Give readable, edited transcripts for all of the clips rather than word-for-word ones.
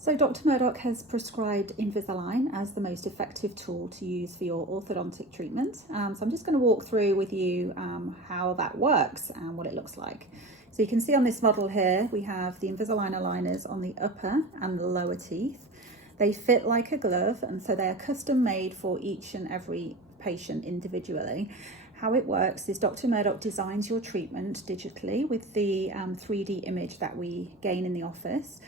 So Dr. Murdoch has prescribed Invisalign as the most effective tool to use for your orthodontic treatment. So I'm just going to walk through with you how that works and what it looks like. So you can see on this model here, we have the Invisalign aligners on the upper and the lower teeth. They fit like a glove, and so they are custom made for each and every patient individually. How it works is Dr. Murdoch designs your treatment digitally with the 3D image that we gain in the office.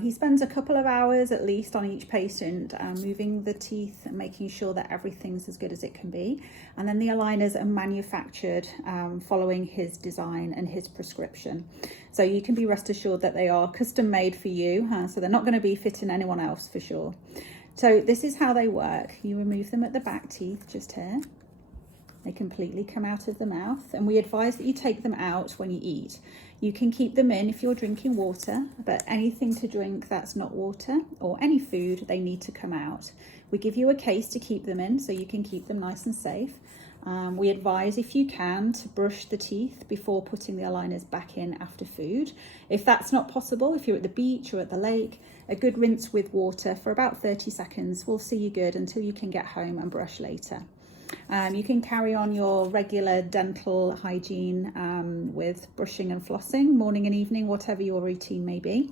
He spends a couple of hours at least on each patient, moving the teeth and making sure that everything's as good as it can be. And then the aligners are manufactured following his design and his prescription. So you can be rest assured that they are custom made for you, so they're not going to be fitting anyone else for sure. So this is how they work. You remove them at the back teeth just here. They completely come out of the mouth, and we advise that you take them out when you eat. You can keep them in if you're drinking water, but anything to drink that's not water or any food, they need to come out. We give you a case to keep them in so you can keep them nice and safe. We advise, if you can, to brush the teeth before putting the aligners back in after food. If that's not possible, if you're at the beach or at the lake, a good rinse with water for about 30 seconds will see you good until you can get home and brush later. You can carry on your regular dental hygiene with brushing and flossing morning and evening, whatever your routine may be.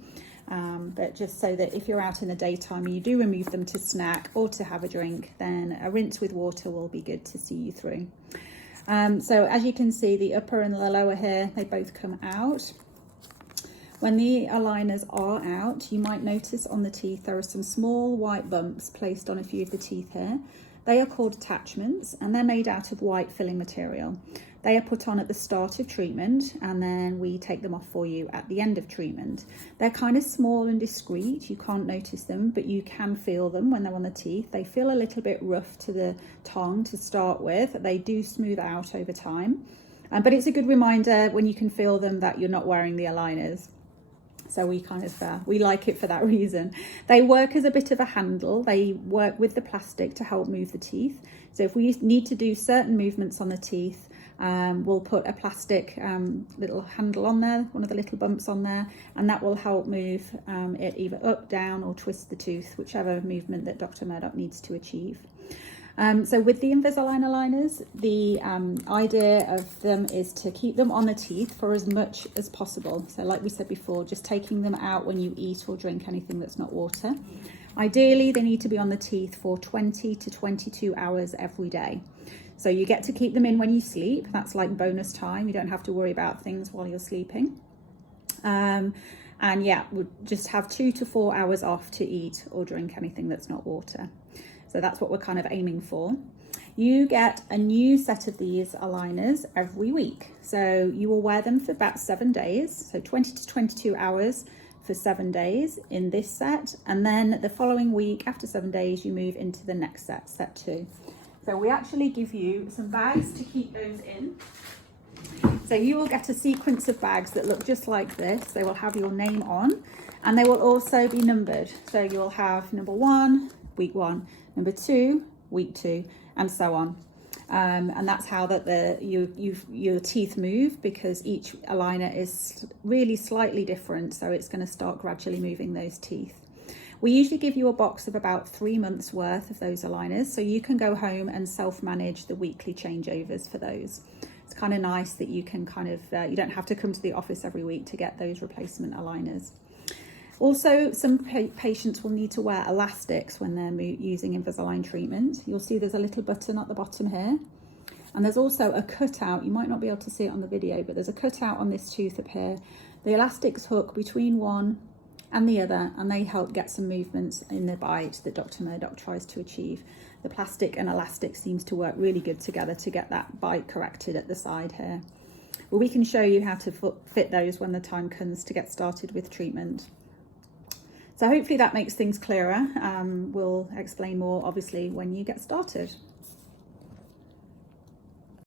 But just so that if you're out in the daytime and you do remove them to snack or to have a drink, then a rinse with water will be good to see you through. So as you can see, the upper and the lower here, they both come out. When the aligners are out, you might notice on the teeth there are some small white bumps placed on a few of the teeth here. They are called attachments, and they're made out of white filling material. They are put on at the start of treatment, and then we take them off for you at the end of treatment. They're kind of small and discreet. You can't notice them, but you can feel them when they're on the teeth. They feel a little bit rough to the tongue to start with. They do smooth out over time. But it's a good reminder when you can feel them that you're not wearing the aligners. So we we like it for that reason. They work as a bit of a handle. They work with the plastic to help move the teeth. So if we need to do certain movements on the teeth, we'll put a plastic little handle on there, one of the little bumps on there, and that will help move it either up, down, or twist the tooth, whichever movement that Dr. Murdoch needs to achieve. So with the Invisalign aligners, the idea of them is to keep them on the teeth for as much as possible. So like we said before, just taking them out when you eat or drink anything that's not water. Ideally, they need to be on the teeth for 20 to 22 hours every day. So you get to keep them in when you sleep. That's like bonus time. You don't have to worry about things while you're sleeping. And yeah, we'll just have 2 to 4 hours off to eat or drink anything that's not water. So that's what we're kind of aiming for. You get a new set of these aligners every week. So you will wear them for about 7 days. So 20 to 22 hours for 7 days in this set. And then the following week, after 7 days, you move into the next set, set 2. So we actually give you some bags to keep those in. So you will get a sequence of bags that look just like this. They will have your name on, and they will also be numbered. So you'll have number 1, week 1, number 2, week 2, and so on. And that's how that your teeth move, because each aligner is really slightly different. So it's going to start gradually moving those teeth. We usually give you a box of about 3 months worth of those aligners, so you can go home and self-manage the weekly changeovers for those. It's kind of nice that you can you don't have to come to the office every week to get those replacement aligners. Also, some patients will need to wear elastics when they're using Invisalign treatment. You'll see there's a little button at the bottom here. And there's also a cutout. You might not be able to see it on the video, but there's a cutout on this tooth up here. The elastics hook between one and the other, and they help get some movements in the bite that Dr. Murdoch tries to achieve. The plastic and elastic seems to work really good together to get that bite corrected at the side here. Well, we can show you how to fit those when the time comes to get started with treatment. So hopefully that makes things clearer. We'll explain more, obviously, when you get started.